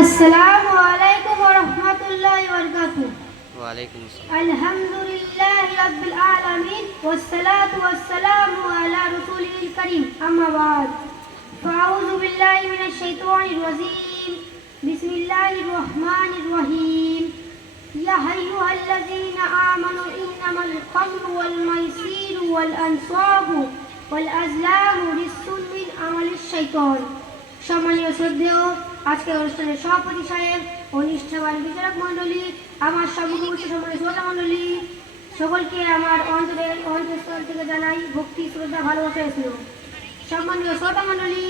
আসসালামু আলাইকুম ওয়া রাহমাতুল্লাহি ওয়া বারাকাতুহু। ওয়া আলাইকুম আসসালাম। আলহামদুলিল্লাহি রাব্বিল আলামিন ওয়াস সালাতু ওয়াস সালামু আলা রাসূলিল কারীম আম্মা বা'দ। ফাআউযু বিল্লাহি মিনাশ শাইতানির রাজীম। বিসমিল্লাহির রহমানির রহিম। ইয়া আইয়ুহাল্লাযীনা আমানু ইন্নামাল খামরু ওয়াল মাইসিরু ওয়াল আনসাবু ওয়াল আজলামু রিজসুম মিন আমালিশ শাইতান। সম্মানীয় শ্রদ্ধেয় আজকের অনুষ্ঠানের সভাপতি সাহেব ও নিষ্ঠাবান বিচারক মণ্ডলী, আমার সম্মুখস্থ সম্মানিত শ্রোতা মণ্ডলী, সকলকে আমার অন্তঃস্থল থেকে জানাই ভক্তি, শ্রদ্ধা, ভালোবাসা ছিল। সম্মানীয় শ্রোতা মণ্ডলী,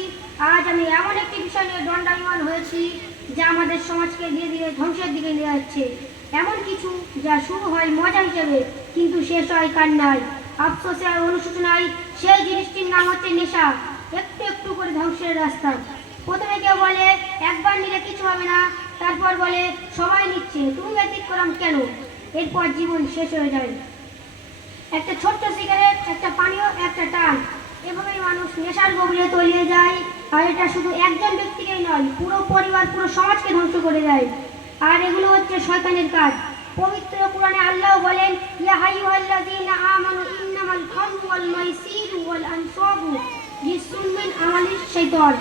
আজ আমি এমন একটি বিষয় নিয়ে দণ্ডায়মান হয়েছি যা আমাদের সমাজকে ধীরে ধীরে ধ্বংসের দিকে নিয়ে যাচ্ছে। এমন কিছু যা শুরু হয় মজা হিসেবে কিন্তু শেষ হয় কান্নায়, আফসোসে আর অনুশোচনায়। সেই জিনিসটির নাম হচ্ছে নেশা। একটু একটু করে ধ্বংসের রাস্তা। প্রথমে কেউ বলে একবার নিলে কিছু হবে না, তারপর বলে সবাই নিচ্ছে, তুমি ব্যতিক্রম কেন? এরপর জীবন শেষ হয়ে যায়। একটা ছোট্ট সিগারেট, একটা পানীয়, একটা টান, এভাবেই মানুষ নেশার গভীরে তলিয়ে যায়। আর এটা শুধু একজন ব্যক্তিকেই নয়, পুরো পরিবার, পুরো সমাজকে ধ্বংস করে দেয়। আর এগুলো হচ্ছে শয়তানের কাজ। পবিত্র কোরআনে আল্লাহ বলেন, ইয়া আইয়ুহাল্লাযীনা আমানু ইন্নামাল খামরু ওয়াল মাইসিরু ওয়াল আনসাবু রিজসুম মিন আমালিশ শাইতান।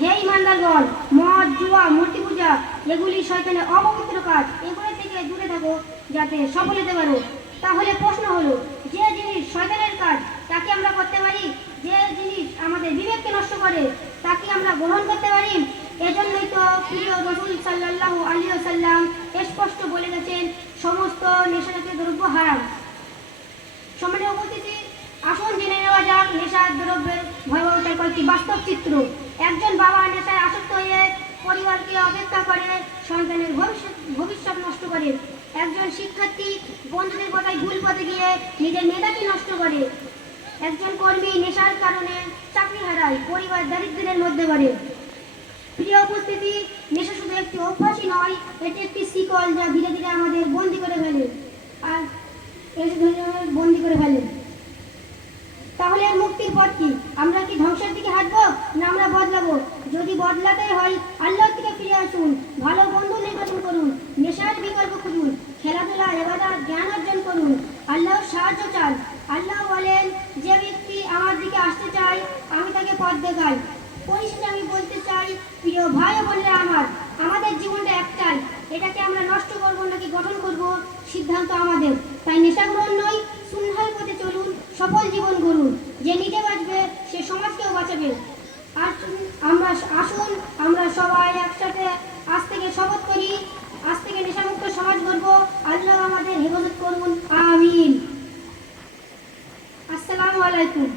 হে ঈমানদারগণ, মদ, জুয়া, মূর্তি পূজা এগুলি শয়তানের অপবিত্র কাজ। এগুলো থেকে দূরে থাকো যাতে সফল হতে পারো। তাহলে প্রশ্ন হলো, যে জিনিস শয়তানের কাজ তাকে আমরা করতে পারি? যে জিনিস আমাদের বিবেককে নষ্ট করে তাকে আমরা গ্রহণ করতে পারি? এজন্যই তো প্রিয় রাসূল সাল্লাল্লাহু আলাইহি ওয়াসাল্লাম স্পষ্ট বলে গেছেন, সমস্ত নেশাজাতীয় দ্রব্য হারাম। সম্মানীয় উপস্থিতি, আসুন জেনে নেওয়া যাক নেশার দ্রব্যের ভয়াবহতার কয়েকটি বাস্তব চিত্র। একজন বাবা নেশায় আসক্ত হয়ে পরিবারকে অপেক্ষা করে, সন্তানের ভবিষ্যৎ নষ্ট করে। একজন শিক্ষার্থী বন্ধুদের কথায় ভুল পথে গিয়ে নিজের মেধাকে নষ্ট করে। একজন কর্মী নেশার কারণে চাকরি হারায়, পরিবার দারিদ্র্যের মধ্যে পড়ে। প্রিয় উপস্থিতি, নেশা শুধু একটি অভ্যাসই নয়, এটি একটি শিকল যা ধীরে ধীরে আমাদের বন্দী করে ফেলে। তাহলে এর মুক্তির পথ কি? আমরা কি ধ্বংসের দিকে হাঁটবো, না আমরা বদলাবো? যদি বদলাতে হয়, আল্লাহর দিকে ফিরে আসুন, ভালো বন্ধু নির্বাচন করুন, নেশার বিকল্প খুঁজুন, খেলাধুলা, ইবাদত, জ্ঞান অর্জন করুন, আল্লাহর সাহায্য চান। আল্লাহ বলেন, যে ব্যক্তি আমার দিকে আসতে চায় আমি তাকে পথ দেখাই। পরিশেষে আমি বলতে চাই, প্রিয় ভাই ও বোনেরা আমার, আমাদের জীবনটা একটাই। এটাকে আমরা নষ্ট করব নাকি গঠন করব, সিদ্ধান্ত আমাদের। তাই নেশা গ্রহণ নয়, সুন্নাহর পথে চলুন, সফল জীবন গড়ুন। যে নিজে বাঁচবে সে সমাজকেও বাঁচাবে। আসুন আমরা সবাই একসাথে আজ থেকে শপথ করি, আজ থেকে নেশামুক্ত সমাজ গড়ব। আল্লাহ আমাদের হেফাজত করুন, আমিন। আসসালামু আলাইকুম।